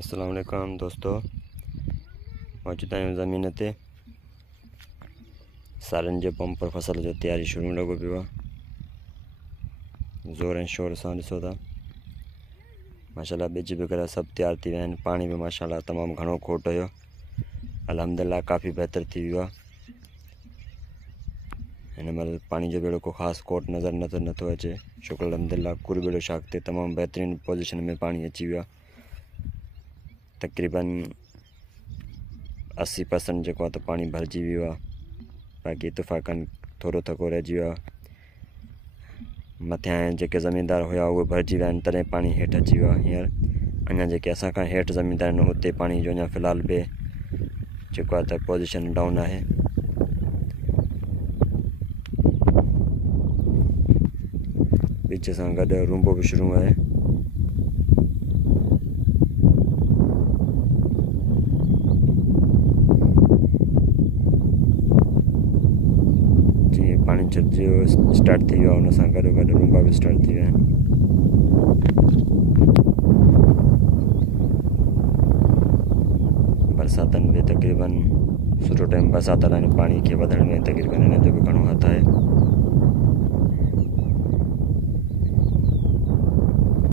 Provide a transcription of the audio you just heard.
अस्सलाम वालेकुम दोस्तों, मौजूद आहियूं ज़मीन ते। सारनि जे पंप पर फसल जो तैयारी शुरू लॻो पियो आहे। ज़ोर ऐं शोर सां ॾिसो था। माशाल्लाह ॿिज वग़ैरह सभु तैयार थी विया आहिनि। पाणी बि माशाल्लाह तमामु घणो खोट हुयो, अल्हम्दुलिल्लाह काफ़ी बहितर थी वियो आहे। हिन महिल पाणी जो बेड़ो को ख़ासि कोट नज़र नथो अचे। शुक्र अल्हम्दुलिल्लाह कुर बेड़ो शाख ते तमामु बहितरीनु पोज़ीशन में पाणी अची वियो आहे। तक़रीबन 80% जेको आहे त पाणी भरिजी वियो आहे। बाक़ी इतफ़ाक़न थोरो थको रहिजी वियो आहे। मथियां जेके ज़मीनदार हुआ उहे भरिजी विया आहिनि, तॾहिं पाणी हेठि अची वियो आहे। हींअर अञा जेके असां खां हेठि ज़मीनदार आहिनि उते पाणी जो अञा फ़िलहाल बि जेको आहे त पोज़ीशन डाउन आहे। ॿिज सां गॾु रूंबो बि शुरू आहे। जीअं पाणी छॾिजो स्टार्ट थी वियो आहे, हुन सां गॾो गॾु रूंबा बि स्टार्ट थी विया आहिनि। बरसातनि में तक़रीबन सुठो टाइम बरसाति हलाइनि, पाणी खे वधण में तक़रीबन हिन जो बि घणो हथु आहे।